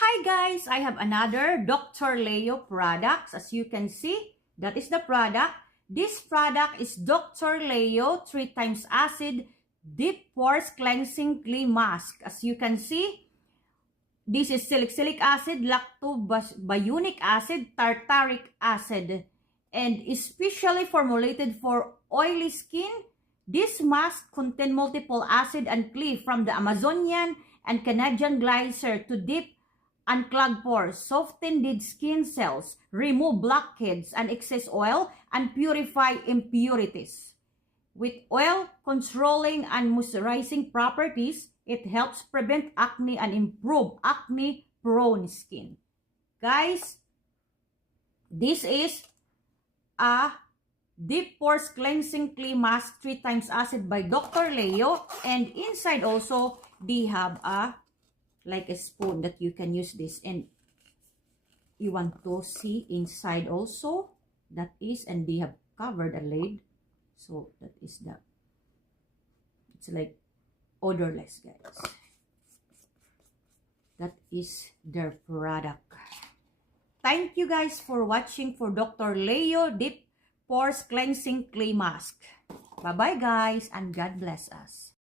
Hi guys, I have another Dr. Leo products. As you can see, that is the product. This product is Dr. Leo 3 times acid deep pores cleansing clay mask. As you can see, this is salicylic acid, lactobionic acid, tartaric acid, and especially formulated for oily skin. This mask contains multiple acid and clay from the Amazonian and Canadian glacier to deep unclog pores, soften dead skin cells, remove blackheads and excess oil, and purify impurities. With oil controlling and moisturizing properties, it helps prevent acne and improve acne-prone skin. Guys, this is a deep pores cleansing clay mask 3 times acid by Dr. Leo, and inside also they have like a spoon that you can use this, and you want to see inside also that is, and they have covered a lid, so that is it's like odorless, guys. That is their product. Thank you guys for watching for Dr. Leo Deep Pores Cleansing Clay Mask. Bye bye guys, and God bless us.